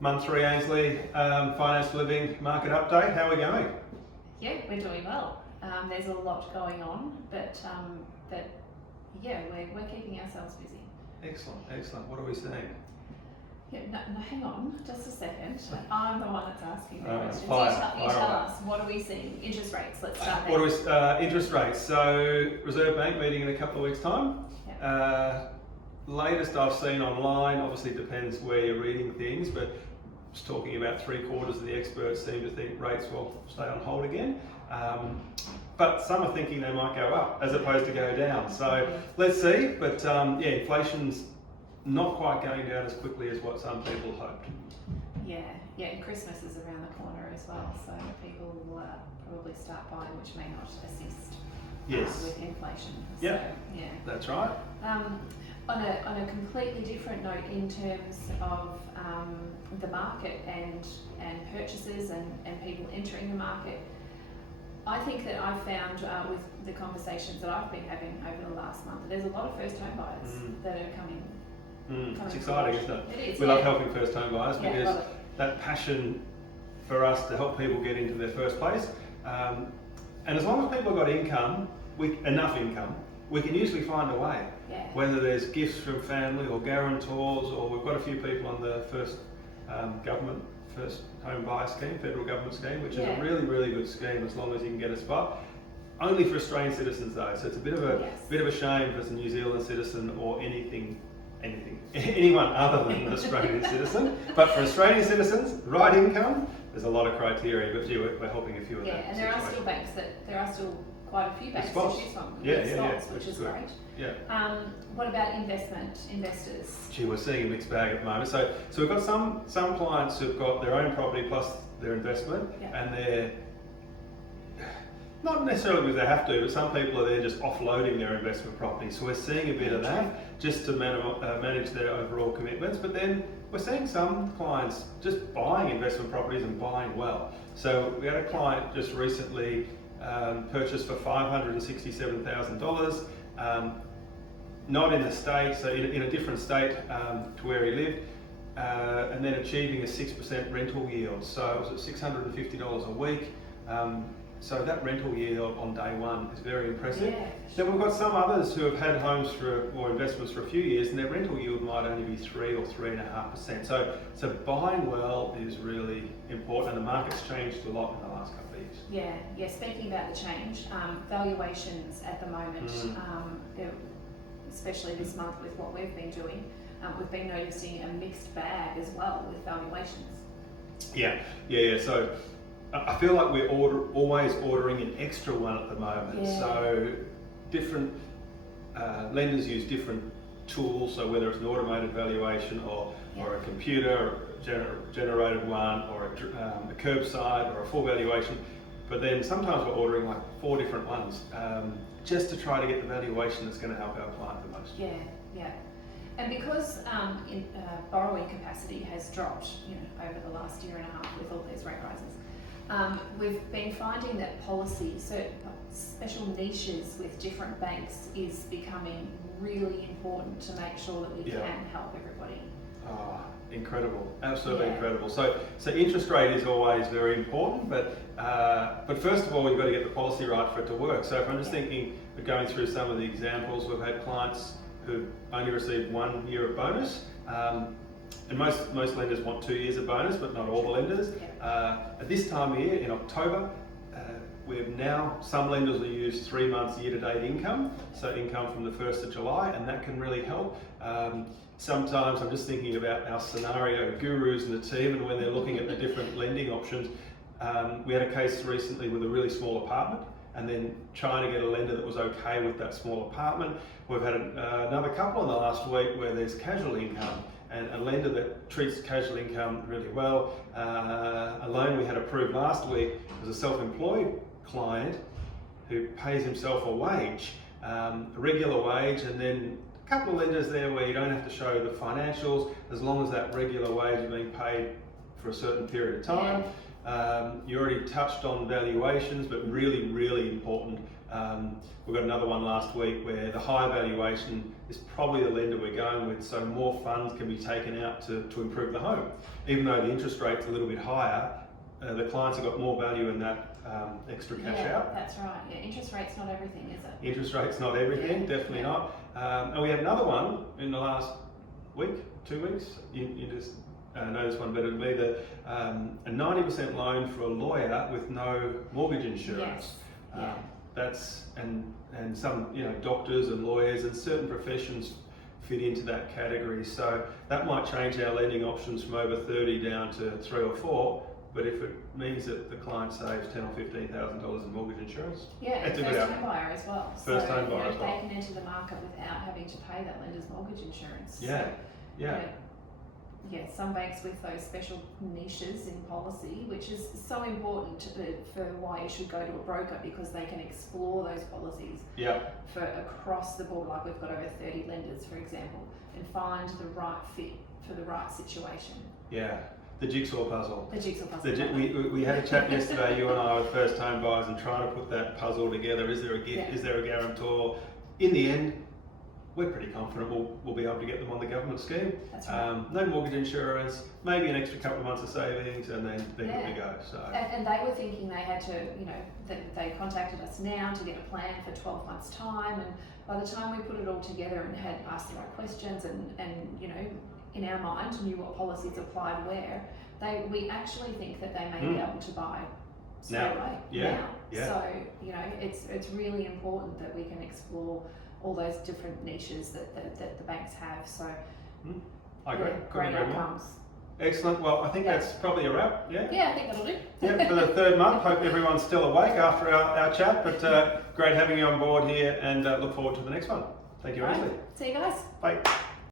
Month 3 Ainsley Finance Living Market Update. How are we going? Yeah, we're doing well. There's a lot going on, but yeah, we're keeping ourselves busy. Excellent. What are we seeing? Yeah, no, hang on, just a second. I'm the one that's asking the questions. Fire tell away. us, what are we seeing? Interest rates, let's start there. What are we, interest rates. So Reserve Bank meeting in a couple of weeks' time. Yeah. Latest I've seen online, obviously it depends where you're reading things, but just talking about 3/4 of the experts seem to think rates will stay on hold again. But some are thinking they might go up as opposed to go down. So let's see, but yeah, inflation's not quite going down as quickly as what some people hoped. Yeah, and Christmas is around the corner as well, so people will probably start buying, which may not assist with inflation. Yeah, so, yeah, that's right. On a completely different note, in terms of the market and purchases and people entering the market, I think that I've found with the conversations that I've been having over the last month, there's a lot of first home buyers that are coming. It's exciting, isn't it? It is. We love helping first home buyers because love it. that passion for us to help people get into their first place. And as long as people have got income, enough income, we can usually find a way. Yeah. Whether there's gifts from family or guarantors, or we've got a few people on the first home buyer scheme, federal government scheme, which is a really good scheme as long as you can get a spot. Only for Australian citizens though, so it's a bit of a shame if it's a New Zealand citizen or anyone other than an Australian citizen. But for Australian citizens, right income, there's a lot of criteria, but gee, we're helping a few of them. Yeah, and there are still quite a few banks to choose from. Which is great. Yeah. What about investors? Gee, we're seeing a mixed bag at the moment. So we've got some clients who've got their own property plus their investment, and they're not necessarily because they have to, but some people are there just offloading their investment property. So we're seeing a bit of that just to manage their overall commitments. But then we're seeing some clients just buying investment properties and buying well. So we had a client just recently purchased for $567,000, not in the state, so in a different state to where he lived, and then achieving a 6% rental yield. So it was at $650 a week. So that rental yield on day one is very impressive. Yeah. Then we've got some others who have had homes or investments for a few years, and their rental yield might only be 3 or 3.5%. So buying well is really important, and the market's changed a lot in the last couple of years. Yeah. Speaking about the change, valuations at the moment, especially this month with what we've been doing, we've been noticing a mixed bag as well with valuations. Yeah. So I feel like we're always ordering an extra one at the moment. Yeah. So different lenders use different tools. So whether it's an automated valuation or a computer generated one, or a curbside or a full valuation. But then sometimes we're ordering like 4 different ones just to try to get the valuation that's going to help our client the most. Yeah. And because borrowing capacity has dropped, over the last year and a half with all these rate rises, we've been finding that certain special niches with different banks is becoming really important to make sure that we can help everybody. Incredible, absolutely incredible. So interest rate is always very important, but first of all, you've got to get the policy right for it to work. So if I'm just thinking of going through some of the examples, we've had clients who only received 1 year of bonus. And most lenders want 2 years of bonus, but not all the lenders. At this time of year, in October, some lenders will use 3 months year-to-date income, so income from the 1st of July, and that can really help. Sometimes I'm just thinking about our scenario gurus and the team, and when they're looking at the different lending options. We had a case recently with a really small apartment, and then trying to get a lender that was okay with that small apartment. We've had another couple in the last week where there's casual income, and a lender that treats casual income really well. A loan we had approved last week was a self-employed client who pays himself a wage, a regular wage, and then a couple of lenders there where you don't have to show the financials as long as that regular wage is being paid for a certain period of time. You already touched on valuations, but really important We've got another one last week where the higher valuation is probably the lender we're going with, so more funds can be taken out to improve the home. Even though the interest rate's a little bit higher, the clients have got more value in that extra cash out. That's right. Yeah, interest rate's not everything, is it? Interest rate's not everything, definitely not. And we had another one in the last week, 2 weeks. You just know this one better than me. A 90% loan for a lawyer with no mortgage insurance. Yes. That's and some doctors and lawyers and certain professions fit into that category. So that might change our lending options from over 30 down to 3 or 4. But if it means that the client saves $10,000 or $15,000 in mortgage insurance, it's a good first home buyer as well. First home buyer as well. They can enter the market without having to pay that lender's mortgage insurance. Some banks with those special niches in policy, which is so important for why you should go to a broker, because they can explore those policies for across the board. Like we've got over 30 lenders, for example, and find the right fit for the right situation. The jigsaw puzzle. The jigsaw puzzle. We had a chat yesterday, you and I, with first home buyers, and trying to put that puzzle together. Is there a gift? Is there a guarantor? In the end, we're pretty confident we'll be able to get them on the government scheme. That's right. No mortgage insurance, maybe an extra couple of months of savings, and then good to go. So. And they were thinking they had to, that they contacted us now to get a plan for 12 months' time, and by the time we put it all together and had asked the right questions and in our mind knew what policies applied where, we actually think that they may be able to buy straight away now. So it's really important that we can explore all those different niches that the banks have. So I agree. Great outcomes. Excellent. Well, I think that's probably a wrap. I think that'll do. For the third month. Hope everyone's still awake after our chat, but great having you on board here, and look forward to the next one. Thank you, Ainsley. See you guys. Bye.